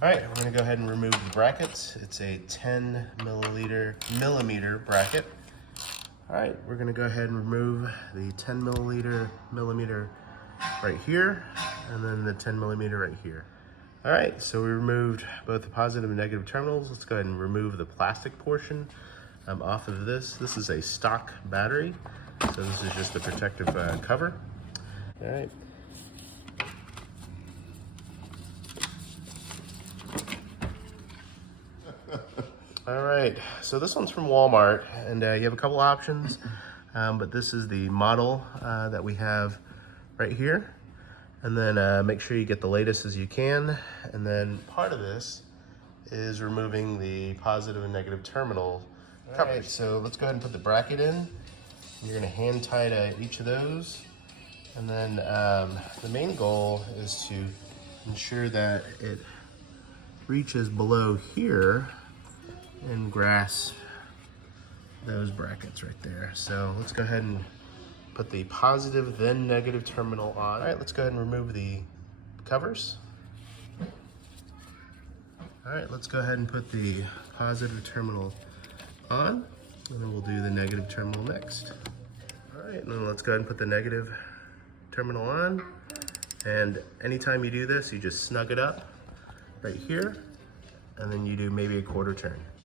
All right, we're gonna go ahead and remove the brackets. It's a 10 millimeter bracket. All right, we're gonna go ahead and remove the 10 millimeter right here, and then the 10 millimeter right here. All right, so we removed both the positive and negative terminals. Let's go ahead and remove the plastic portion off of this. This is a stock battery, so this is just a protective cover. All right. All right, so this one's from Walmart, and you have a couple options, but this is the model that we have right here. And then make sure you get the latest as you can. And then part of this is removing the positive and negative terminal coverage. Right, so let's go ahead and put the bracket in. You're gonna hand tie each of those. And then the main goal is to ensure that it reaches below here and grasp those brackets right there. So let's go ahead and put the positive then negative terminal on. All right, let's go ahead and remove the covers. All right, let's go ahead and put the positive terminal on, and then we'll do the negative terminal next. All right, and then let's go ahead and put the negative terminal on. And anytime you do this, you just snug it up right here, and then you do maybe a quarter turn.